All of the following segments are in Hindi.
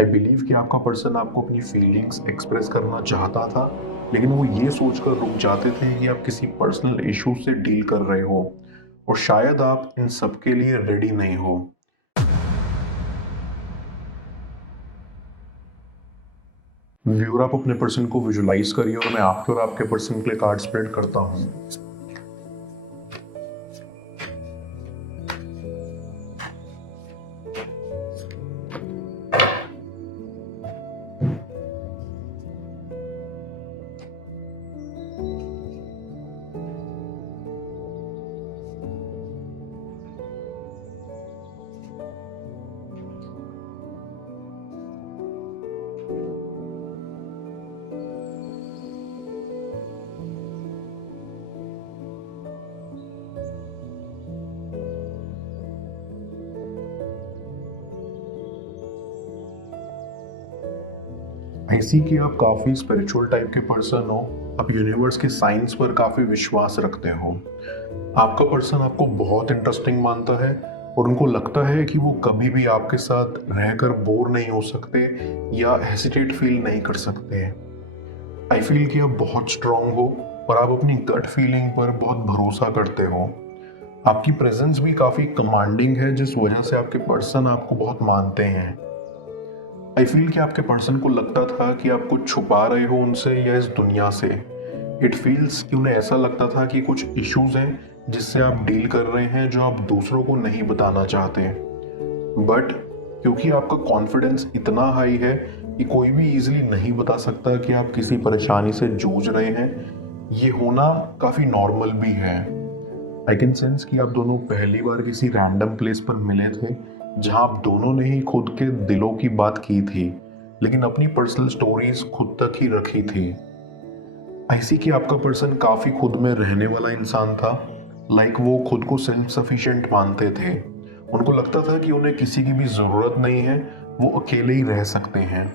आई बिलीव कि आपका पर्सन आपको अपनी फीलिंग्स एक्सप्रेस करना चाहता था, लेकिन वो ये सोचकर रुक जाते थे कि आप किसी पर्सनल इशू से डील कर रहे हो और शायद आप इन सब के लिए रेडी नहीं हो। व्यूअर, आप अपने पर्सन को विजुलाइज करिए और मैं आपके और आपके पर्सन के लिए कार्ड स्प्रेड करता हूँ। ऐसी कि आप काफ़ी स्पिरिचुअल टाइप के पर्सन हो, आप यूनिवर्स के साइंस पर काफ़ी विश्वास रखते हो। आपका पर्सन आपको बहुत इंटरेस्टिंग मानता है और उनको लगता है कि वो कभी भी आपके साथ रहकर बोर नहीं हो सकते या हेसिटेट फील नहीं कर सकते। आई फील कि आप बहुत स्ट्रांग हो और आप अपनी गट फीलिंग पर बहुत भरोसा करते हो। आपकी प्रेजेंस भी काफ़ी कमांडिंग है, जिस वजह से आपके पर्सन आपको बहुत मानते हैं। आई फील कि आपके पर्सन को लगता था कि आप कुछ छुपा रहे हो उनसे या इस दुनिया से। इट फील्स कि उन्हें ऐसा लगता था कि कुछ इश्यूज हैं जिससे आप डील कर रहे हैं जो आप दूसरों को नहीं बताना चाहते। बट क्योंकि आपका कॉन्फिडेंस इतना हाई है कि कोई भी इजीली नहीं बता सकता कि आप किसी परेशानी से जूझ रहे हैं, ये होना काफ़ी नॉर्मल भी है। आई कैन सेंस कि आप दोनों पहली बार किसी रैंडम प्लेस पर मिले थे जहां आप दोनों ने ही खुद के दिलों की बात की थी, लेकिन अपनी पर्सनल स्टोरीज खुद तक ही रखी थी। ऐसी कि आपका पर्सन काफी खुद में रहने वाला इंसान था। लाइक वो खुद को सेल्फ सफिशिएंट मानते थे। उनको लगता था कि उन्हें किसी की भी जरूरत नहीं है, वो अकेले ही रह सकते हैं।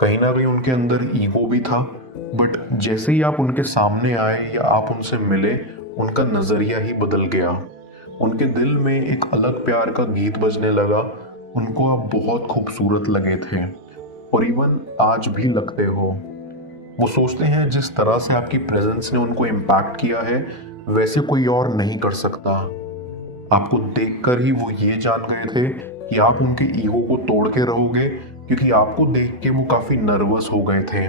कहीं ना कहीं उनके अंदर ईगो भी था, बट जैसे ही आप उनके सामने आए या आप उनसे मिले, उनका नजरिया ही बदल गया। उनके दिल में एक अलग प्यार का गीत बजने लगा। उनको आप बहुत खूबसूरत लगे थे और इवन आज भी लगते हो। वो सोचते हैं जिस तरह से आपकी प्रेजेंस ने उनको इम्पैक्ट किया है, वैसे कोई और नहीं कर सकता। आपको देखकर ही वो ये जान गए थे कि आप उनके ईगो को तोड़ के रहोगे, क्योंकि आपको देख के वो काफी नर्वस हो गए थे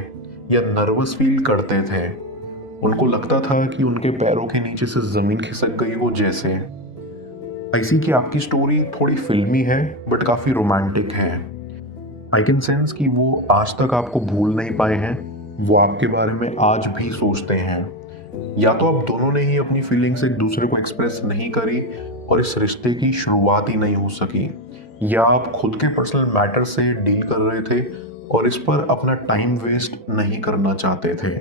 या नर्वस फील करते थे। उनको लगता था कि उनके पैरों के नीचे से जमीन खिसक गई हो जैसे। ऐसी कि आपकी स्टोरी थोड़ी फिल्मी है बट काफी रोमांटिक है। आई कैन सेंस कि वो आज तक आपको भूल नहीं पाए हैं। वो आपके बारे में आज भी सोचते हैं। या तो आप दोनों ने ही अपनी फीलिंग्स एक दूसरे को एक्सप्रेस नहीं करी और इस रिश्ते की शुरुआत ही नहीं हो सकी, या आप खुद के पर्सनल मैटर से डील कर रहे थे और इस पर अपना टाइम वेस्ट नहीं करना चाहते थे।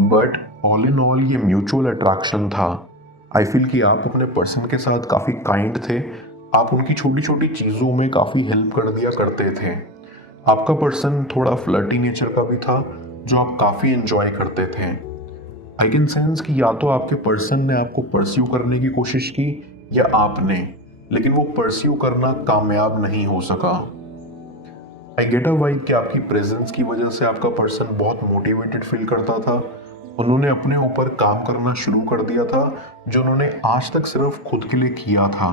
बट ऑल इन ऑल ये म्यूचुअल अट्रैक्शन था। आई फील कि आप अपने पर्सन के साथ काफ़ी काइंड थे। आप उनकी छोटी छोटी चीज़ों में काफ़ी हेल्प कर दिया करते थे। आपका पर्सन थोड़ा फ्लर्टी नेचर का भी था, जो आप काफ़ी एंजॉय करते थे। आई कैन सेंस कि या तो आपके पर्सन ने आपको परस्यू करने की कोशिश की या आपने, लेकिन वो परस्यू करना कामयाब नहीं हो सका। आई गेट अ वाइब कि आपकी प्रेजेंस की वजह से आपका पर्सन बहुत मोटिवेटेड फील करता था। उन्होंने अपने ऊपर काम करना शुरू कर दिया था, जो उन्होंने आज तक सिर्फ खुद के लिए किया था,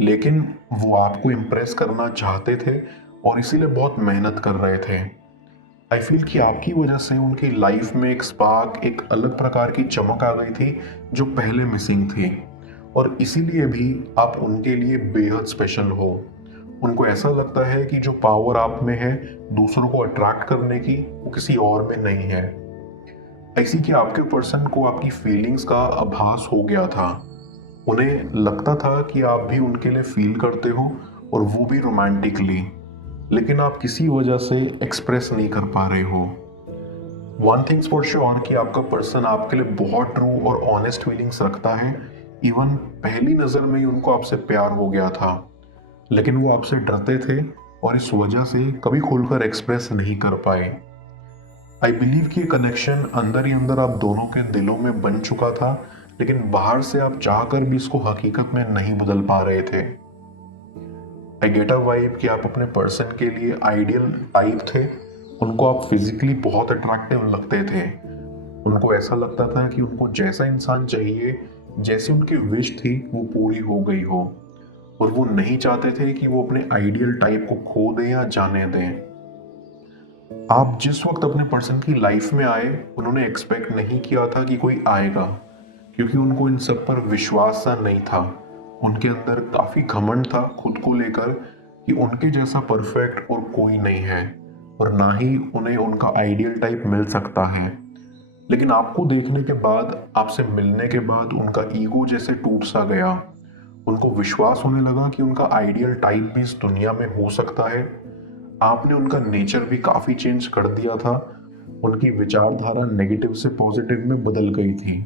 लेकिन वो आपको इम्प्रेस करना चाहते थे और इसीलिए बहुत मेहनत कर रहे थे। आई फील कि आपकी वजह से उनकी लाइफ में एक स्पार्क, एक अलग प्रकार की चमक आ गई थी जो पहले मिसिंग थी, और इसीलिए भी आप उनके लिए बेहद स्पेशल हो। उनको ऐसा लगता है कि जो पावर आप में है दूसरों को अट्रैक्ट करने की, वो किसी और में नहीं है। ऐसी कि आपके पर्सन को आपकी फीलिंग्स का आभास हो गया था। उन्हें लगता था कि आप भी उनके लिए फील करते हो और वो भी रोमांटिकली, लेकिन आप किसी वजह से एक्सप्रेस नहीं कर पा रहे हो। वन थिंग्स फॉर श्योर कि आपका पर्सन आपके लिए बहुत ट्रू और ऑनेस्ट फीलिंग्स रखता है। इवन पहली नज़र में ही उनको आपसे प्यार हो गया था, लेकिन वो आपसे डरते थे और इस वजह से कभी खुलकर एक्सप्रेस नहीं कर पाए। आई बिलीव कि ये कनेक्शन अंदर ही अंदर आप दोनों के दिलों में बन चुका था, लेकिन बाहर से आप चाहकर भी इसको हकीकत में नहीं बदल पा रहे थे। आई गेट अ वाइब कि आप अपने पर्सन के लिए आइडियल टाइप थे। उनको आप फिजिकली बहुत अट्रैक्टिव लगते थे। उनको ऐसा लगता था कि उनको जैसा इंसान चाहिए, जैसी उनकी विश थी वो पूरी हो गई हो, और वो नहीं चाहते थे कि वो अपने आइडियल टाइप को खो दें या जाने दें। आप जिस वक्त अपने पर्सन की लाइफ में आए, उन्होंने एक्सपेक्ट नहीं किया था कि कोई आएगा, क्योंकि उनको इन सब पर विश्वास सा नहीं था। उनके अंदर काफी घमंड था खुद को लेकर कि उनके जैसा परफेक्ट और कोई नहीं है, और ना ही उन्हें उनका आइडियल टाइप मिल सकता है। लेकिन आपको देखने के बाद, आपसे मिलने के बाद उनका ईगो जैसे टूट सा गया। उनको विश्वास होने लगा कि उनका आइडियल टाइप भी इस दुनिया में हो सकता है। आपने उनका नेचर भी काफी चेंज कर दिया था। उनकी विचारधारा नेगेटिव से पॉजिटिव में बदल गई थी,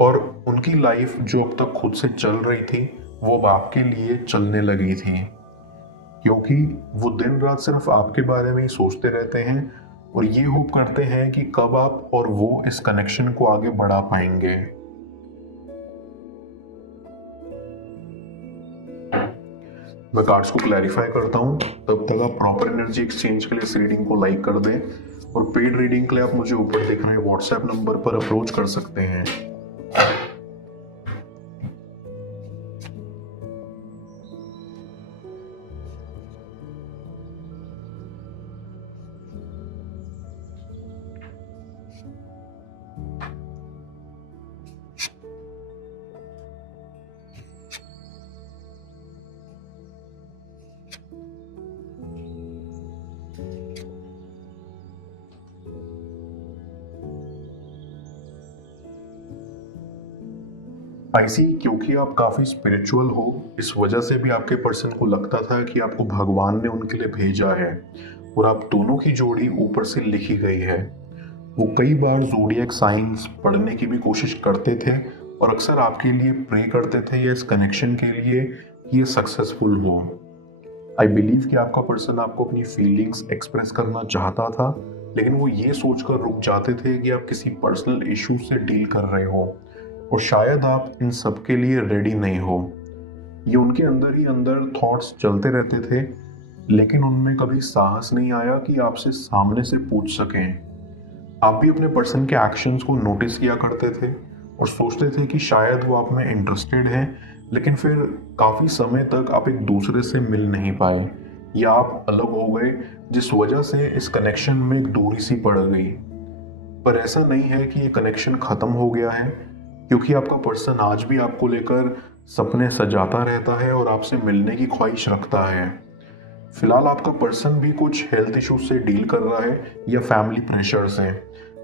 और उनकी लाइफ जो अब तक खुद से चल रही थी वो अब आपके लिए चलने लगी थी, क्योंकि वो दिन रात सिर्फ आपके बारे में ही सोचते रहते हैं और ये होप करते हैं कि कब आप और वो इस कनेक्शन को आगे बढ़ा पाएंगे। मैं कार्ड्स को क्लैरिफाई करता हूँ, तब तक आप प्रॉपर एनर्जी एक्सचेंज के लिए इस रीडिंग को लाइक कर दें, और पेड रीडिंग के लिए आप मुझे ऊपर दिख रहे व्हाट्सएप नंबर पर अप्रोच कर सकते हैं। ऐसी क्योंकि आप काफी स्पिरिचुअल हो, इस वजह से भी आपके पर्सन को लगता था कि आपको भगवान ने उनके लिए भेजा है, और आप दोनों की जोड़ी ऊपर से लिखी गई है। वो कई बार ज़ोडिएक साइंस पढ़ने की भी कोशिश करते थे, और अक्सर आपके लिए प्रे करते थे या इस कनेक्शन के लिए कि ये सक्सेसफुल हो। आई बिलीव कि आपका पर्सन आपको अपनी फीलिंग्स एक्सप्रेस करना चाहता था, लेकिन वो ये सोचकर रुक जाते थे कि आप किसी पर्सनल इशू से डील कर रहे हो, और शायद आप इन सब के लिए रेडी नहीं हो। ये उनके अंदर ही अंदर थॉट्स चलते रहते थे, लेकिन उनमें कभी साहस नहीं आया कि आपसे सामने से पूछ सकें। आप भी अपने पर्सन के एक्शंस को नोटिस किया करते थे और सोचते थे कि शायद वो आप में इंटरेस्टेड है, लेकिन फिर काफ़ी समय तक आप एक दूसरे से मिल नहीं पाए, या आप अलग हो गए, जिस वजह से इस कनेक्शन में एक दूरी सी पड़ गई। पर ऐसा नहीं है कि ये कनेक्शन ख़त्म हो गया है, क्योंकि आपका पर्सन आज भी आपको लेकर सपने सजाता रहता है और आपसे मिलने की ख्वाहिश रखता है। फिलहाल आपका पर्सन भी कुछ हेल्थ इश्यूज से डील कर रहा है या फैमिली प्रेशर से,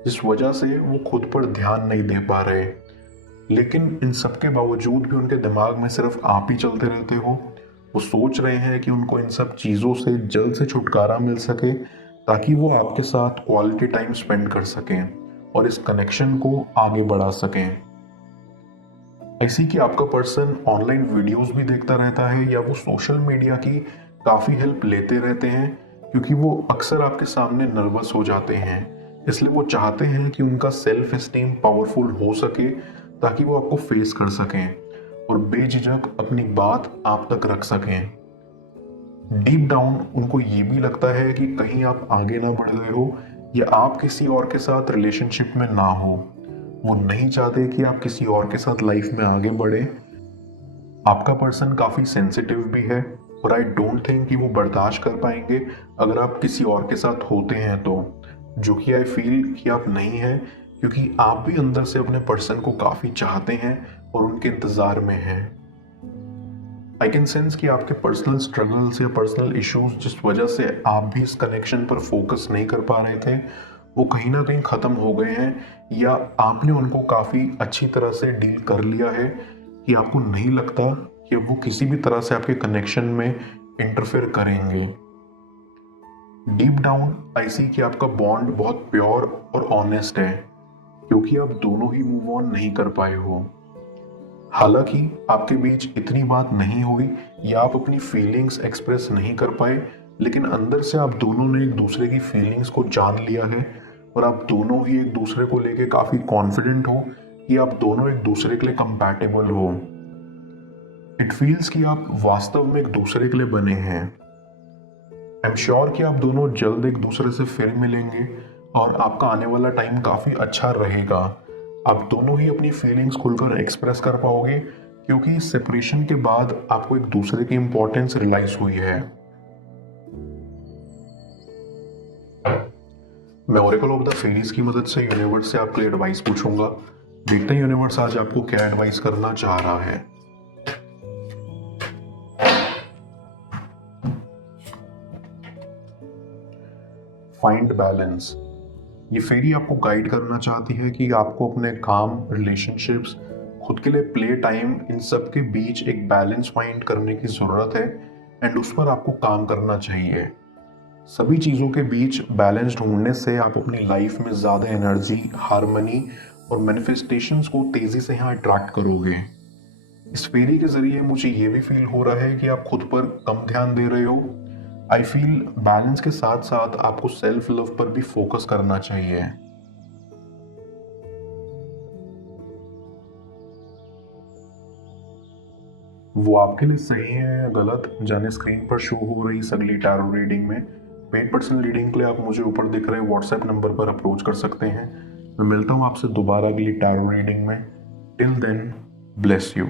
जिस वजह से वो खुद पर ध्यान नहीं दे पा रहे। लेकिन इन सब के बावजूद भी उनके दिमाग में सिर्फ आप ही चलते रहते हो। वो सोच रहे हैं कि उनको इन सब चीज़ों से जल्द से छुटकारा मिल सके, ताकि वो आपके साथ क्वालिटी टाइम स्पेंड कर सकें और इस कनेक्शन को आगे बढ़ा सकें। ऐसी कि आपका पर्सन ऑनलाइन वीडियोस भी देखता रहता है, या वो सोशल मीडिया की काफ़ी हेल्प लेते रहते हैं, क्योंकि वो अक्सर आपके सामने नर्वस हो जाते हैं। इसलिए वो चाहते हैं कि उनका सेल्फ एस्टीम पावरफुल हो सके, ताकि वो आपको फेस कर सकें और बेझिझक अपनी बात आप तक रख सकें। डीप डाउन उनको ये भी लगता है कि कहीं आप आगे ना बढ़ गए हो, या आप किसी और के साथ रिलेशनशिप में ना हो। वो नहीं चाहते कि आप किसी और के साथ लाइफ में आगे बढ़े। आपका पर्सन काफ़ी सेंसिटिव भी है, और आई डोंट थिंक कि वो बर्दाश्त कर पाएंगे अगर आप किसी और के साथ होते हैं तो, जो कि आई फील कि आप नहीं हैं, क्योंकि आप भी अंदर से अपने पर्सन को काफ़ी चाहते हैं और उनके इंतज़ार में हैं। आई कैन सेंस कि आपके पर्सनल स्ट्रगल्स या पर्सनल इश्यूज जिस वजह से आप भी इस कनेक्शन पर फोकस नहीं कर पा रहे थे, वो कहीं ना कहीं ख़त्म हो गए हैं, या आपने उनको काफ़ी अच्छी तरह से डील कर लिया है कि आपको नहीं लगता कि वो किसी भी तरह से आपके कनेक्शन में इंटरफेयर करेंगे। डीप डाउन आई सी कि आपका बॉन्ड बहुत प्योर और ऑनेस्ट है, क्योंकि आप दोनों ही मूव ऑन नहीं कर पाए हो। हालांकि आपके बीच इतनी बात नहीं हुई या आप अपनी फीलिंग्स एक्सप्रेस नहीं कर पाए, लेकिन अंदर से आप दोनों ने एक दूसरे की फीलिंग्स को जान लिया है, और आप दोनों ही एक दूसरे को लेके काफ़ी कॉन्फिडेंट हो कि आप दोनों एक दूसरे के लिए कंपैटिबल हो। इट फील्स कि आप वास्तव में एक दूसरे के लिए बने हैं। आई एम श्योर कि आप दोनों जल्द एक दूसरे से फिर मिलेंगे और आपका आने वाला टाइम काफ़ी अच्छा रहेगा। आप दोनों ही अपनी फीलिंग्स खुलकर एक्सप्रेस कर पाओगे, क्योंकि सेपरेशन के बाद आपको एक दूसरे की इंपॉर्टेंस रियलाइज हुई है। मैं ओरेकल ऑफ द फेरीज की मदद से यूनिवर्स से आपके लिए एडवाइस पूछूंगा। देखते हैं यूनिवर्स आज आपको क्या एडवाइस करना चाह रहा है। Find balance. ये फेरी आपको गाइड करना चाहती है कि आपको अपने काम, रिलेशनशिप्स, खुद के लिए प्ले टाइम, इन सब के बीच एक बैलेंस फाइंड करने की ज़रूरत है एंड उस पर आपको काम करना चाहिए। सभी चीज़ों के बीच बैलेंस ढूंढने से आप अपनी लाइफ में ज़्यादा एनर्जी, हार्मनी और मैनिफेस्टेशंस को तेज़ी से यहाँ अट्रैक्ट करोगे। इस फेरी के ज़रिए मुझे ये भी फील हो रहा है कि आप खुद पर कम ध्यान दे रहे हो। आई फील बैलेंस के साथ साथ आपको सेल्फ लव पर भी फोकस करना चाहिए। वो आपके लिए सही है या गलत, जाने स्क्रीन पर शो हो रही इस अगली टैरो रीडिंग में। पेड पर्सनल रीडिंग के लिए आप मुझे ऊपर दिख रहे व्हाट्सएप नंबर पर अप्रोच कर सकते हैं। मैं मिलता हूँ आपसे दोबारा अगली टैरो रीडिंग में। Till then, bless you.